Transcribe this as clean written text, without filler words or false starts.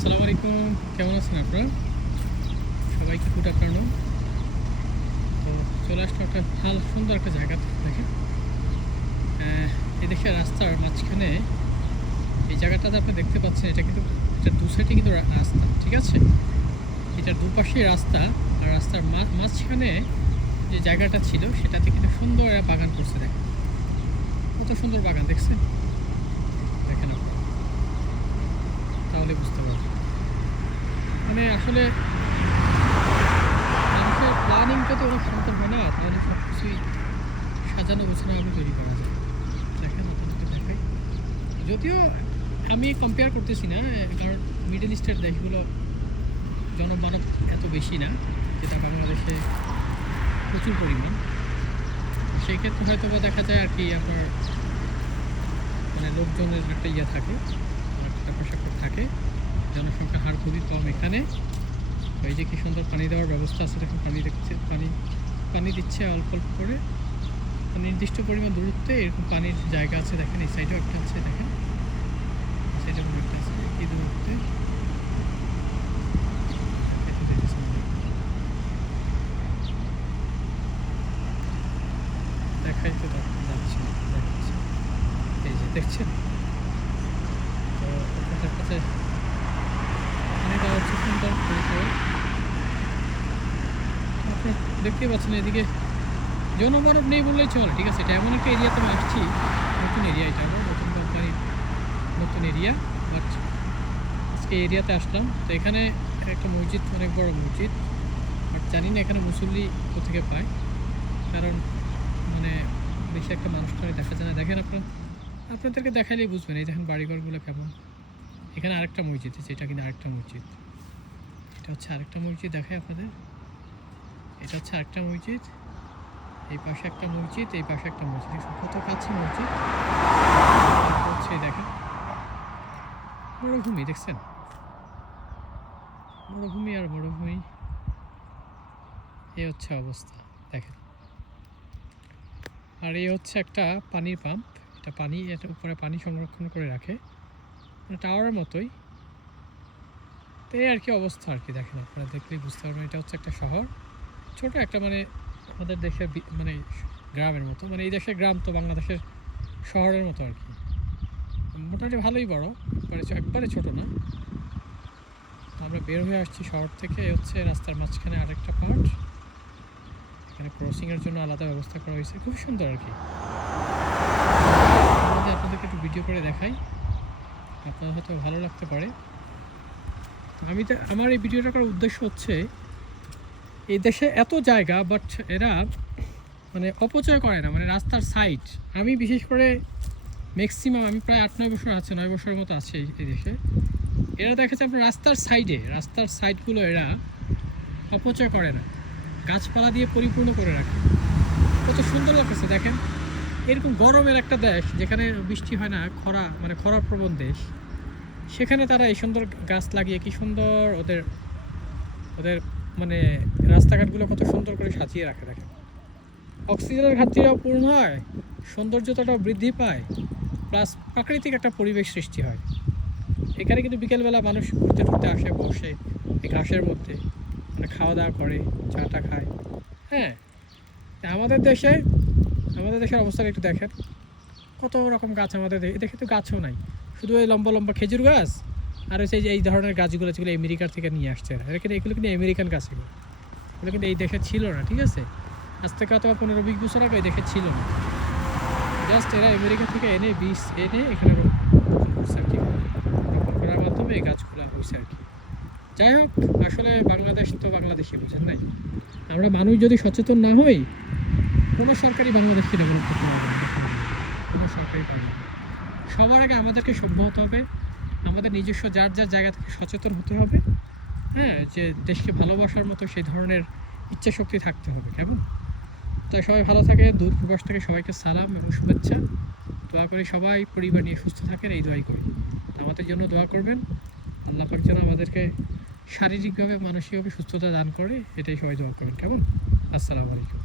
আসসালামু আলাইকুম, কেমন আছেন আপনারা? সবাইকে গুড আফটারনুন। তো চলে আসলো একটা ভালো সুন্দর একটা জায়গা দেখেন। এই দেখে রাস্তার মাঝখানে এই জায়গাটাতে আপনি দেখতে পাচ্ছেন, এটা কিন্তু এটা দু সাইডে কিন্তু রাস্তা, ঠিক আছে? এটার দুপাশেই রাস্তা, আর রাস্তার মাঝখানে যে জায়গাটা ছিল সেটাতে কিন্তু সুন্দর একটা বাগান করছে। দেখেন কত সুন্দর বাগান, দেখছেন? দেখেন আপনারা, তাহলে বুঝতে পারবেন। মানে আসলে মানুষের প্ল্যানিং যদি অনেক সুন্দর হয় না, তাহলে সব কিছুই সাজানো গোছানোভাবে তৈরি করা যায়। দেখেন আপনাদেরকে দেখাই, যদিও আমি কম্পেয়ার করতেছি না, কারণ মিডল ইস্টের দেশগুলো জনমানব এত বেশি না, যেটা বাংলাদেশে প্রচুর পরিমাণ। সেই ক্ষেত্রে হয়তো বা দেখা যায় আর কি আপনার মানে লোকজনের একটা ইয়ে থাকে, একটা টাকা পয়সা থাকে, জনসংখ্যার হার খুবই কম এখানে। এই যে কি সুন্দর পানি দেওয়ার ব্যবস্থা আছে, দেখুন পানি দেখছে, পানি দিচ্ছে অল্প অল্প করে, নির্দিষ্ট পরিমাণ দূরত্বে এরকম পানির জায়গা আছে। দেখেন এই সাইডেও একটা আছে, দেখেন সাইডেও একটা আছে, এই দূরত্বে দেখাইতে যাচ্ছে, দেখাচ্ছে, এই যে দেখছেন। তো আপনাদের কাছে পানি দেওয়া হচ্ছে সুন্দর করে। আপনার দেখতেই পাচ্ছেন এদিকে জনমানব নেই বললেই চলে, ঠিক আছে? এটা এমন একটা এরিয়াতে আমি আসছি, নতুন এরিয়া, এটা আমার নতুন কোম্পানির নতুন এরিয়া। বাট আজকে এরিয়াতে আসলাম, তো এখানে একটা মসজিদ, অনেক বড় মসজিদ, বাট জানি না এখানে মুসল্লি কোথেকে পায়, কারণ মানে বেশি একটা মানুষ টানে দেখা যায় না। দেখেন আপনাদেরকে দেখাইলেই বুঝবেন, এই দেখেন বাড়িঘরগুলো কেমন। এখানে আরেকটা মসজিদ আছে, এটা কিন্তু আরেকটা মসজিদ, এটা হচ্ছে আরেকটা মসজিদ, দেখাই আপনাদের। এটা হচ্ছে আরেকটা মসজিদ, এই পাশে একটা মসজিদ, এই পাশে একটা মসজিদ, কত কাছে মসজিদ হচ্ছে। দেখেন মরুভূমি, দেখছেন? মরুভূমি আর মরুভূমি, এই হচ্ছে অবস্থা, দেখেন। আর এই হচ্ছে একটা পানির পাম্প, এটা পানি, এটা উপরে পানি সংরক্ষণ করে রাখে, টাওয়ারের মতোই। তো এই আর কি অবস্থা আর কি, দেখেন আপনারা দেখলেই বুঝতে পারবেন। এটা হচ্ছে একটা শহর, ছোট একটা, মানে আমাদের দেশের মানে গ্রামের মতো, মানে এই দেশের গ্রাম তো বাংলাদেশের শহরের মতো আর কি, মোটামুটি ভালোই বড়, একবারে ছোট না। আমরা বের হয়ে আসছি শহর থেকে, এই হচ্ছে রাস্তার মাঝখানে আরেকটা পার্ট, এখানে ক্রসিংয়ের জন্য আলাদা ব্যবস্থা করা হয়েছে, খুব সুন্দর আর কি। আপনাদেরকে একটু ভিডিও করে দেখাই, আপনার হয়তো ভালো লাগতে পারে। আমার এই ভিডিওটা করার উদ্দেশ্য হচ্ছে, এই দেশে এত জায়গা, বাট এরা মানে অপচয় করে না, মানে রাস্তার সাইড। আমি বিশেষ করে ম্যাক্সিমাম, আমি প্রায় 8-9 বছর আছে, 9 বছরের মতো আছে এই দেশে। এরা দেখেছে আপনার রাস্তার সাইডগুলো এরা অপচয় করে না, গাছপালা দিয়ে পরিপূর্ণ করে রাখে, কত সুন্দর লাগছে দেখেন। এরকম গরমের একটা দেশ, যেখানে বৃষ্টি হয় না, মানে খরাপ্রবণ দেশ, সেখানে তারা এই সুন্দর গাছ লাগিয়ে কি সুন্দর ওদের ওদের মানে রাস্তাঘাটগুলো কত সুন্দর করে সাজিয়ে রাখে। দেখেন অক্সিজেনের ঘাটতিটাও পূর্ণ হয়, সৌন্দর্যতাটাও বৃদ্ধি পায়, প্লাস প্রাকৃতিক একটা পরিবেশ সৃষ্টি হয়। এখানে কিন্তু বিকেলবেলা মানুষ ঘুরতে টুরতে আসে, বসে এই ঘাসের মধ্যে, মানে খাওয়া দাওয়া করে, চাটা খায়। হ্যাঁ, আমাদের দেশের অবস্থাটা একটু দেখেন, কত রকম গাছ আমাদের দেখে তো গাছও নাই, শুধু এই লম্বা লম্বা খেজুর গাছ, আর হচ্ছে এই ধরনের গাছগুলো যেগুলো আমেরিকার থেকে নিয়ে আসছে, এগুলো কিন্তু আমেরিকান গাছ, এগুলো কিন্তু এই দেশে ছিল না, ঠিক আছে? আজ থেকে হয়তো 15-20 বছর আগে এই দেশে ছিল না, জাস্ট এরা আমেরিকা থেকে এনে বীজ এনে এখানে রোপণ করছে আর কি, রোপণ করার মাধ্যমে এই গাছগুলো হয়েছে আর কি। যাই হোক, আসলে বাংলাদেশ তো বাংলাদেশি, বুঝেন নাই? আমরা মানুষ যদি সচেতন না হই, কোনো সরকারি বাংলাদেশকে ডেভেলপ করতে পারবে না, কোনো সরকারি পারবে না। সবার আগে আমাদেরকে সভ্য হতে হবে, আমাদের নিজস্ব যার জায়গা থেকে সচেতন হতে হবে। হ্যাঁ, যে দেশকে ভালোবাসার মতো সেই ধরনের ইচ্ছা শক্তি থাকতে হবে, কেমন? তাই সবাই ভালো থাকে, দূর প্রবাস থেকে সবাইকে সালাম এবং শুভেচ্ছা। দোয়া করি সবাই পরিবার নিয়ে সুস্থ থাকেন, এই দোয়াই করি। আমাদের জন্য দোয়া করবেন, আল্লাহ পাক যেন আমাদেরকে শারীরিকভাবে মানসিকভাবে সুস্থতা দান করে, এটাই সবাই দোয়া করবেন, কেমন? আসসালামু আলাইকুম।